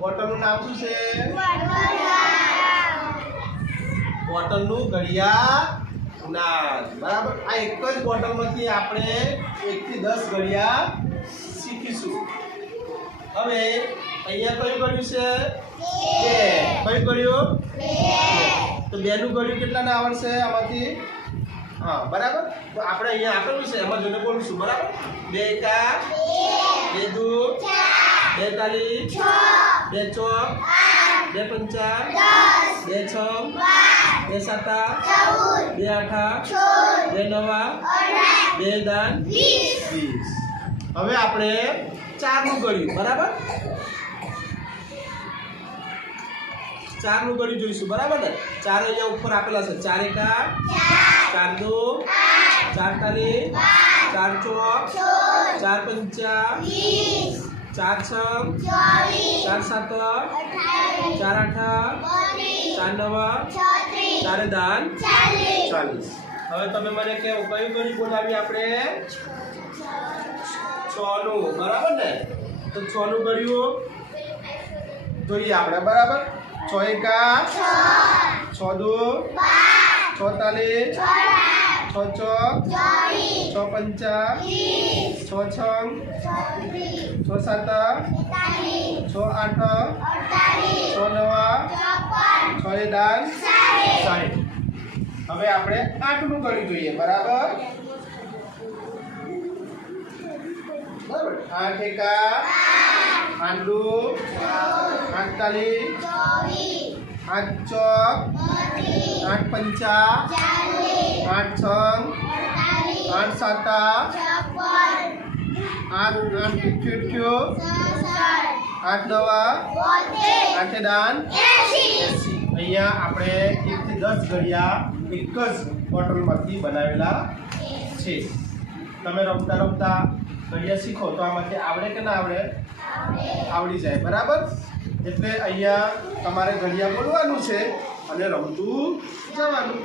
બોટલનું નામ શું છે? બોટલનું ઘડિયાળ. બરાબર. આ એક જ બોટલમાંથી આપણે 1 થી 10 ઘડિયા શીખીશું. હવે અહીંયા કયું ઘડિયું છે? 2. કયું ઘડિયું? 2. તો 2 નું ઘડિયું કેટલાને આવડશે આમાંથી? હા, બરાબર. તો આપણે અહીંયા આપેલું છે એમાં જોઈને બોલશું. બરાબર. 2 એકા 2 દુ 2 તાલી 2 ચોક 2 પંચા 2 છ 2 સાતા 2 આઠા 2 નવા 2 દાન 20. હવે આપણે 4 નું ઘડિયું. બરાબર. 4 નું ઘડિયું જોઈશું. બરાબર ને? 4 અહીંયા ઉપર આપેલા છે. 4 એકા 4 દુ 4 તાલી 4 ચોક 4 પંચા 4 છ 4 સાત 4 આઠા 4 નવા 4 દાન 40. હવે તમે મને કહો કયું ઘડિયું બોલાવી આપણે? 6 નું. બરાબર ને? તો 6 નું ઘડિયું જોઈએ આપણે. બરાબર. 6 એકા 6 દુ 6 તાલી 6 ચોક 6 પંચા 6 છ 6 સાત 6 આઠ 6 નવા 6 દાન 60. હવે આપણે 8 નું ઘડિયું જોઈએ. બરાબર. 8 એકા 8 દુ 8 તાલી 8 ચોક 8 પંચા 8 છ 8 સાત 8 ફીફ્યો 8 નવા 8 દાન 80. અહીંયા આપણે 1 થી 10 ઘડિયા એક જ બોટલમાંથી બનાવેલા છે. તમે રમતા રમતા ઘડિયા શીખો તો આમાંથી આવડે કે ના આવડે? આવડી જાય. બરાબર. એટલે અહીંયા તમારે ઘડિયા બોલવાનું છે અને રમતું જવાનું.